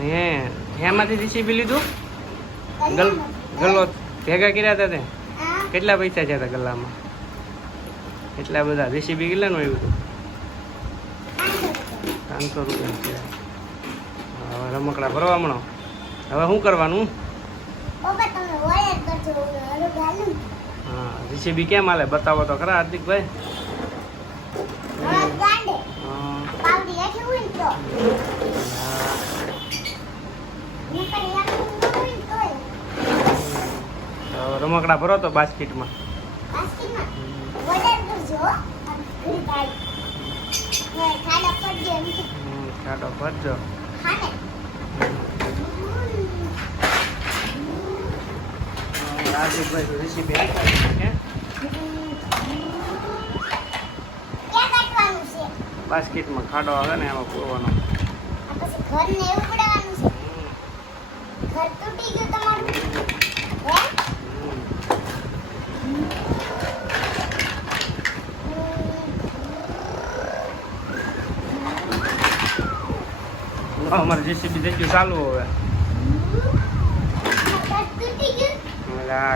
હે હેમાંથી જીસીબી લીધું? ગલ ગલ્લો ભેગા કર્યા હતા તે? કેટલા પૈસા છે હતા ગલ્લામાં? એટલા બધા જીસીબી કેટલાનું આવ્યું હતું? પાંચસો રૂપિયા છે હવે રમકડા ભરવા મળો હવે શું કરવાનું? હા જીસીબી કેમ હાલે બતાવો તો ખરા હાર્દિકભાઈ. હા, રમકડા ભરો તો બાસ્કેટમાં. ખાડા ભરજો. કાઢવાનું છે બાસ્કેટમાં ખાડો આવે ને એમાં પૂરવાનો ઘર ને એવું પડાવવાનું છે હમ, ઘર તૂટી ગયું તમારું હે હમ. હવે અમારે જેસીબી થઈ ગયું ચાલુ હવે.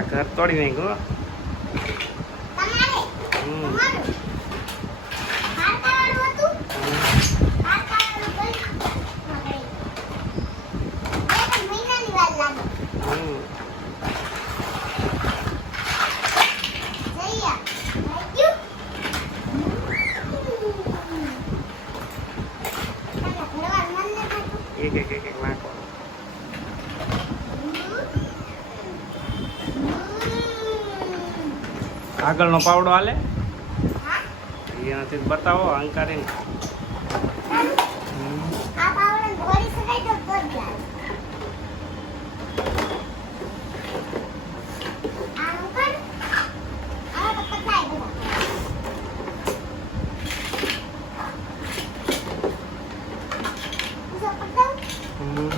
ઘર તોડી નાખ્યું આગળનો પાવડો હાલે. એનાથી બતાવો અંકારીને હમ. આ પાવડે ભરી શકાય તો તો જ લાગે. આનું પણ આવા તો પતલાય બધા. બીજો પતલો હમ.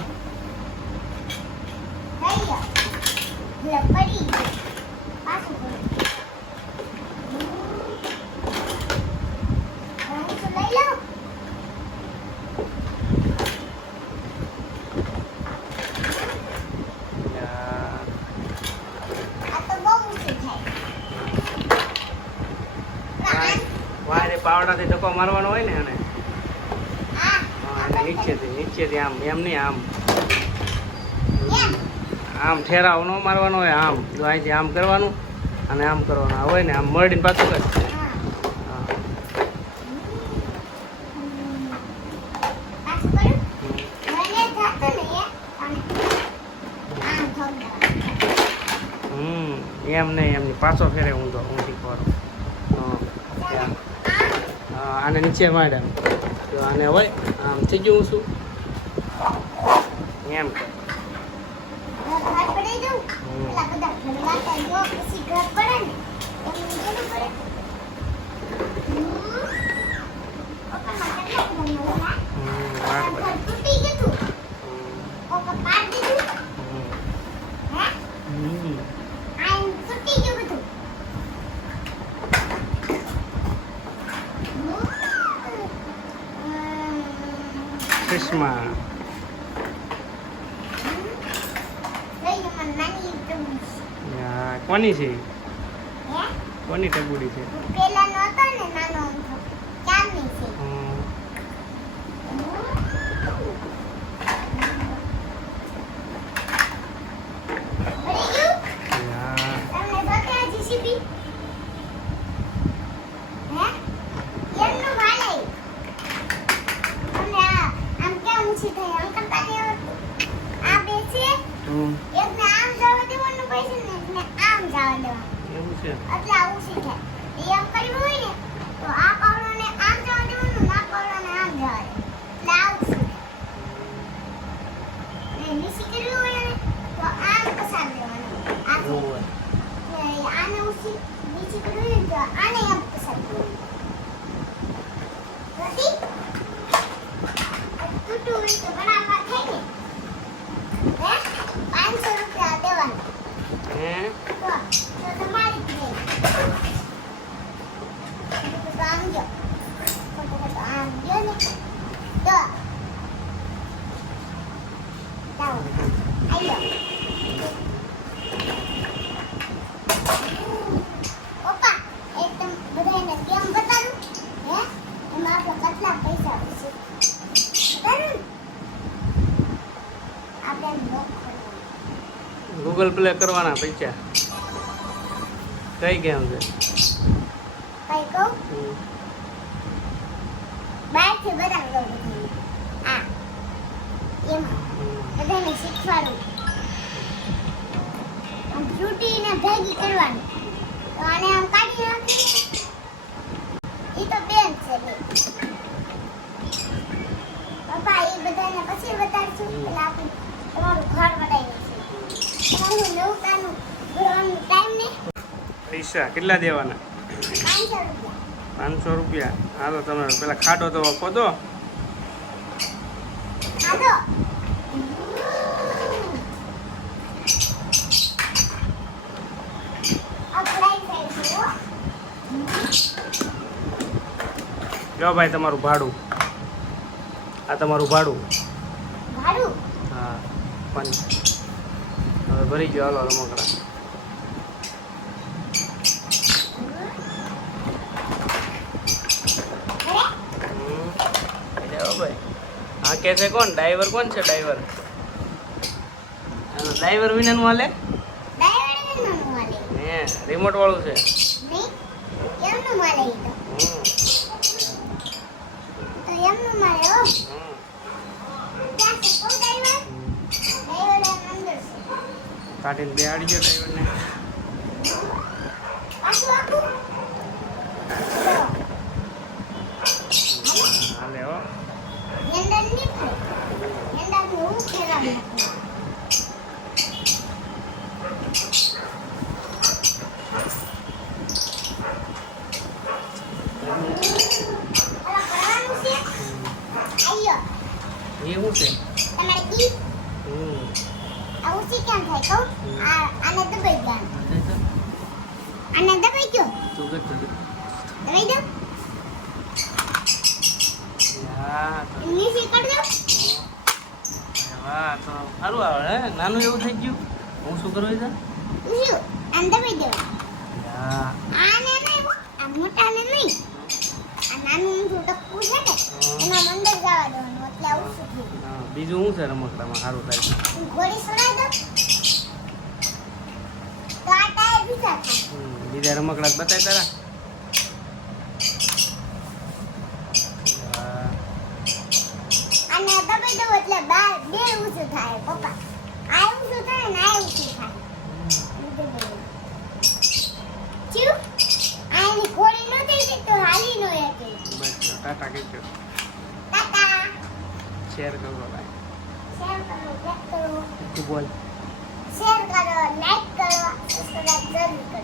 થઈ ગયો. એટલે પડી ગયો. પાછું ભર્યું. હવે હું તો લઈ લઉં. યા. આ તો બહુ ઊંચું થાય. વાય- વાયરે પાવડાથી ધક્કો મારવાનો હોય ને એને એને નીચેથી નીચેથી આમ એમ નહીં આમ. આમ ઠેરાવ ન મારવાનો હોય આમ. જો અહીંથી આમ કરવાનું અને આમ કરવાનું. હોય ને આમ મળીને પાછું કર. એમ નહીં એમની પાછો ફેરે ઊંધો ઊંધી ખોરો આને નીચે માર્યા તો આને હોય આમ થઈ ગયું શું એમ. ઘર પડી જવું હમ. પેલા બધા ભરેલા હતા જો પછી ઘર પડે ને એમ કેવું પડે હમ. પપ્પામાં કેટલા બધા મળેલા? હમ, આ વાહ ઘર ભાઈ. તૂટી ગયું હતું. હમ, પપ્પા પાડી દીધું હમ, હે હમ. આ એમ તૂટી ગયું બધું હમ. આ કોની છે? કોની ટબુડી છે? પેલા નતો ને નાનો અમથો ચાંદની છે હમ, ભરી ગયું આ તમને જોતે આ જીસીબી હે એમનું ભાલે તમને આ આમ કેમ ઊંચી થઈ આમ કરતા દેવ આ બે છે હમ, એકને આમ જવા દેવાનું પૈસા ને એકને આમ જવા દેવાનું એવું છે. એટલે આ ઊંચી થાય એ એમ કર્યું હોય ને તો આ પાવડોને આમ જવા દેવાનું ના પાવડોને આમ જવા એટલે આ ઊંચી થાય ને કર્યું હોય ને તો આમ પસાર દેવાનું. આ એવું હોય. આને ઉસી નીચે કર્યું ને તો આને એમ પસંદ કર્યું રસી તૂટું હોય તો બનાવવા થાય ને હે પાંચસો રૂપિયા દેવાના હે તો તો તમારી જ નહીં તો આમ જો તો આમ જો ને તો ગૂગલ પ્લે કરવાના પૈસા. કઈ ગેમ છે ભેગી કરવાની. તો આને આમ કાઢી નાખી. એ તો બેન છે પપ્પા એ બધાને પછી બતાડશું એટલે આપણે તમારું ઘર બનાવી પૈસા કેટલા દેવાના? પાંચસો રૂપિયા. હા તો હાલો તમે પેલા ખાડો તો ખોદો જો ભાઈ તમારું ભાડું. આ તમારું ભાડું. ભાડું? હા પણ હવે ભરી ગયો. હાલો રમકડા હા કે છે કોણ? ડ્રાઈવર કોણ છે? ડ્રાઈવર. ડ્રાઈવર વિનાનું મળે હે રિમોટ વાળું છે. એમનું ઈ તો. એમનું મળે હો હમ. ક્યાં છે કોણ ડ્રાઈવર હમ. ડ્રાઈવર એમ અંદર છે કાઢીને બેહાડી ગયો ડ્રાઈવરને પાછું આખું તો હાલે હો યંડા નહીં ફરે યંડા હું ખેલાવી નાખું ઓલા ભરવાનું છે આયો એ શું છે તમારે ઈ હમ. ઉસી થાય કહું આને દબાઈ ગયા આને દબાઈ ગયો તું કરતો હતો. દબાઈ દો તો નીચે કરી દો વાહ તો સારું આવે હે નાનું એવું થઈ ગયું. હું શું કરું છે ઉસી આને દબાઈ દો આને નહીં મોટાને નહીં. આ ટપકું છે ને એમાં અંદર જવા દેવાનું એટલે આવું શું બીજું શું છે રમકડામાં સારું થાય? ઘોડી સડાઈ દઉં. તો આ ટાયર બીજા થાય. બીજા રમકડા બતાય તારા. અને દબાઈ દઉં એટલે બાર બે ઊંચું થાય પપ્પા. આ ઊંચું થાય ને આ ઊંચું થાય ચિયું આ એની ઘોડી ન થઈ જાય તો હાલી ન શકે બસ ટાટા કહી દો ટાટા શેર કરો ભાઈ શેર કરો લાઈક કરો. તું બોલ. શેર કરો લાઈક કરો સબસ્ક્રાઇબ જરૂર કરો.